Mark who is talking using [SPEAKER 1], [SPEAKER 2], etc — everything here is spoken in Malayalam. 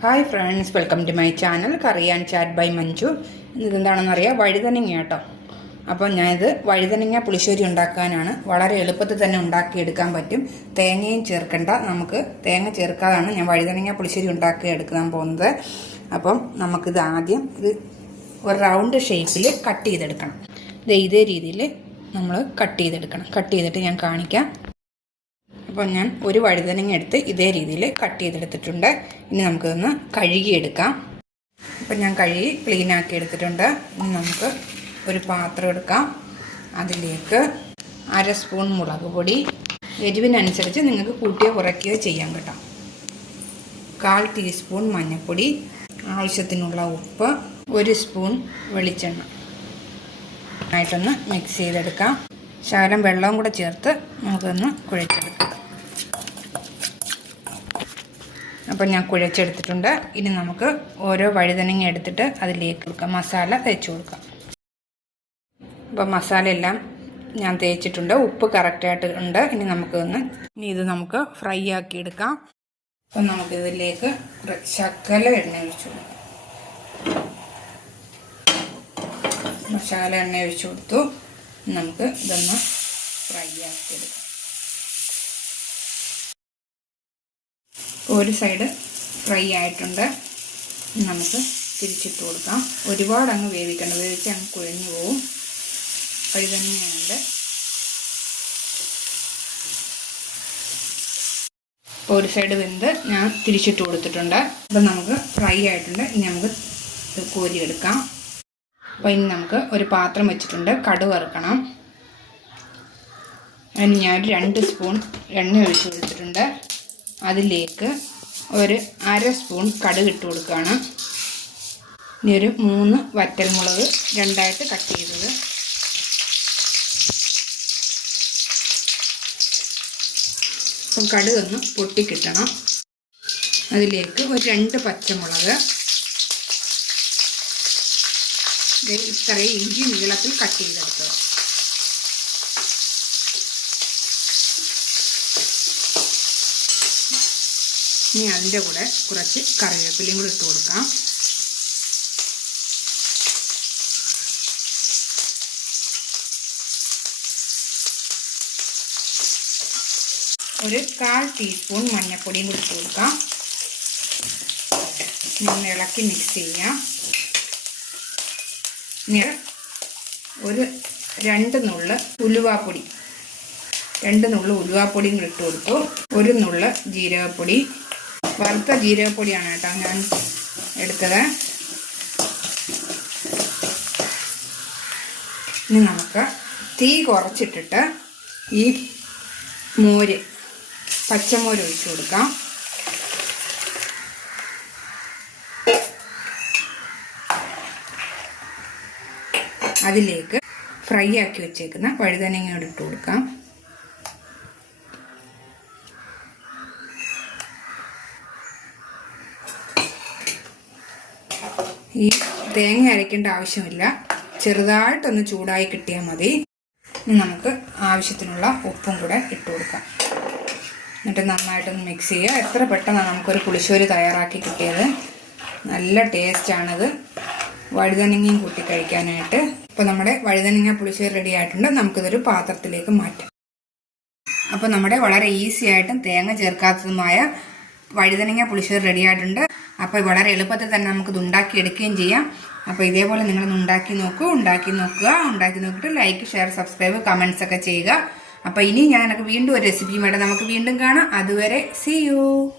[SPEAKER 1] Hi friends welcome to my channel curry and chat by Manju ഇതെന്താണെന്ന് അറിയാം? വഴുതനങ്ങ കേട്ടോ. അപ്പോൾ ഞാനിത് വഴുതനങ്ങ പുളിശ്ശേരി ഉണ്ടാക്കാനാണ്. വളരെ എളുപ്പത്തിൽ തന്നെ ഉണ്ടാക്കിയെടുക്കാൻ പറ്റും. തേങ്ങയും ചേർക്കേണ്ട. നമുക്ക് തേങ്ങ ചേർക്കാതാണ് ഞാൻ വഴുതനങ്ങ പുളിശ്ശേരി ഉണ്ടാക്കി എടുക്കാൻ പോകുന്നത്. അപ്പം നമുക്കിത് ആദ്യം ഇത് ഒരു റൗണ്ട് ഷേപ്പിൽ കട്ട് ചെയ്തെടുക്കണം. ഇത് ഇതേ രീതിയിൽ നമ്മൾ കട്ട് ചെയ്തെടുക്കണം. കട്ട് ചെയ്തിട്ട് ഞാൻ കാണിക്കാം. അപ്പോൾ ഞാൻ ഒരു വഴുതനങ്ങ എടുത്ത് ഇതേ രീതിയിൽ കട്ട് ചെയ്തെടുത്തിട്ടുണ്ട്. ഇനി നമുക്കിതൊന്ന് കഴുകിയെടുക്കാം. അപ്പം ഞാൻ കഴുകി ക്ലീൻ ആക്കി എടുത്തിട്ടുണ്ട്. ഇനി നമുക്ക് ഒരു പാത്രം എടുക്കാം. അതിലേക്ക് അര സ്പൂൺ മുളക് പൊടി. എരിവിനനുസരിച്ച് നിങ്ങൾക്ക് കൂട്ടിയോ കുറയ്ക്കുകയോ ചെയ്യാൻ കേട്ടോ. കാൽ ടീസ്പൂൺ മഞ്ഞൾപ്പൊടി. ആവശ്യത്തിനുള്ള ഉപ്പ്. ഒരു സ്പൂൺ വെളിച്ചെണ്ണ. ആയിട്ടൊന്ന് മിക്സ് ചെയ്തെടുക്കാം. ശകലം വെള്ളവും കൂടെ ചേർത്ത് നമുക്കൊന്ന് കുഴച്ചെടുക്കാം. അപ്പം ഞാൻ കുഴച്ചെടുത്തിട്ടുണ്ട്. ഇനി നമുക്ക് ഓരോ വഴുതനങ്ങ എടുത്തിട്ട് അതിലേക്ക് കൊടുക്കാം. മസാല തേച്ച് കൊടുക്കാം. അപ്പം മസാല എല്ലാം ഞാൻ തേച്ചിട്ടുണ്ട്. ഉപ്പ് കറക്റ്റായിട്ട് ഉണ്ട്. ഇനി നമുക്ക് ഒന്ന് ഇനി ഇത് നമുക്ക് ഫ്രൈ ആക്കി എടുക്കാം. അപ്പം നമുക്കിതിലേക്ക് ശകല എണ്ണ ഒഴിച്ചു കൊടുക്കാം. മസാല എണ്ണ ഒഴിച്ചു കൊടുത്തു. നമുക്ക് ഇതൊന്ന് ഫ്രൈ ആക്കി എടുക്കാം. ഒരു സൈഡ് ഫ്രൈ ആയിട്ടുണ്ട്. നമുക്ക് തിരിച്ചിട്ട് കൊടുക്കാം. ഒരുപാട് അങ്ങ് വേവിക്കണം വേവിച്ച് അങ്ങ് കുഴഞ്ഞു പോവും. വഴുതനങ്ങയുണ്ട് ഒരു സൈഡ് വെന്ത് ഞാൻ തിരിച്ചിട്ട് കൊടുത്തിട്ടുണ്ട്. അപ്പം നമുക്ക് ഫ്രൈ ആയിട്ടുണ്ട്. ഇനി നമുക്ക് കോരിയെടുക്കാം. അപ്പോൾ ഇനി നമുക്ക് ഒരു പാത്രം വെച്ചിട്ടുണ്ട്. കടുക് വറുക്കണം. അതിന് ഞാൻ രണ്ട് സ്പൂൺ എണ്ണ ഒഴിച്ച് കൊടുത്തിട്ടുണ്ട്. അതിലേക്ക് ഒരു അര സ്പൂൺ കടുക് ഇട്ട് കൊടുക്കുകയാണ്. ഇനി ഒരു മൂന്ന് വറ്റൽമുളക് രണ്ടായിട്ട് കട്ട് ചെയ്തത്. അപ്പം കടുക് ഒന്ന് പൊട്ടിക്കിട്ടണം അതിലേക്ക് ഒരു രണ്ട് പച്ചമുളക്. ഇത്രയും ഇഞ്ചി നീളത്തിൽ കട്ട് ചെയ്തെടുത്തത്. ഇനി അതിന്റെ കൂടെ കുറച്ച് കറിവേപ്പിലയും കൂടി ഇട്ട് കൊടുക്കാം. ഒരു കാൽ ടീസ്പൂൺ മഞ്ഞൾപ്പൊടിയും കൂടി ഇട്ട് കൊടുക്കാം. ഇളക്കി മിക്സ് ചെയ്യാം. ഒരു രണ്ട് നുള്ള് ഉലുവാപ്പൊടി. രണ്ട് നുള്ള് ഉലുവാപ്പൊടിയും കൂടി ഇട്ട് കൊടുത്തു. ഒരു നുള്ള് ജീരകപ്പൊടി. വറുത്ത ജീരകപ്പൊടിയാണ് കേട്ടോ ഞാൻ എടുത്തത്. ഇനി നമുക്ക് തീ കുറച്ചിട്ടിട്ട് ഈ മോര് പച്ചമോര് ഒഴിച്ചു കൊടുക്കാം. അതിലേക്ക് ഫ്രൈ ആക്കി വെച്ചേക്കുന്ന വഴുതനങ്ങയോട് ഇട്ട് കൊടുക്കാം. ഈ തേങ്ങ അരയ്ക്കേണ്ട ആവശ്യമില്ല. ചെറുതായിട്ടൊന്ന് ചൂടായി കിട്ടിയാൽ മതി. നമുക്ക് ആവശ്യത്തിനുള്ള ഉപ്പും കൂടെ ഇട്ട് കൊടുക്കാം. എന്നിട്ട് നന്നായിട്ടൊന്ന് മിക്സ് ചെയ്യുക. എത്ര പെട്ടെന്നാണ് നമുക്കൊരു പുളിശ്ശേരി തയ്യാറാക്കി കിട്ടിയത്. നല്ല ടേസ്റ്റാണത് വഴുതനങ്ങയും കൂട്ടി കഴിക്കാനായിട്ട്. ഇപ്പോൾ നമ്മുടെ വഴുതനങ്ങ പുളിശ്ശേരി റെഡി ആയിട്ടുണ്ട്. നമുക്കിതൊരു പാത്രത്തിലേക്ക് മാറ്റാം. അപ്പോൾ നമ്മുടെ വളരെ ഈസി ആയിട്ടും തേങ്ങ ചേർക്കാത്തതുമായ വഴുതനങ്ങ പുളിശ്ശേരി റെഡി ആയിട്ടുണ്ട്. അപ്പോൾ വളരെ എളുപ്പത്തിൽ തന്നെ നമുക്കിത് ഉണ്ടാക്കി എടുക്കുകയും ചെയ്യാം. അപ്പോൾ ഇതേപോലെ നിങ്ങളൊന്ന് ഉണ്ടാക്കി നോക്കൂ. ഉണ്ടാക്കി നോക്കുക. ഉണ്ടാക്കി നോക്കിയിട്ട് ലൈക്ക് ഷെയർ സബ്സ്ക്രൈബ് കമൻസ് ഒക്കെ ചെയ്യുക. അപ്പോൾ ഇനി ഞാൻ വീണ്ടും ഒരു റെസിപ്പിയുമായിട്ട് നമുക്ക് വീണ്ടും കാണാം. അതുവരെ സി യു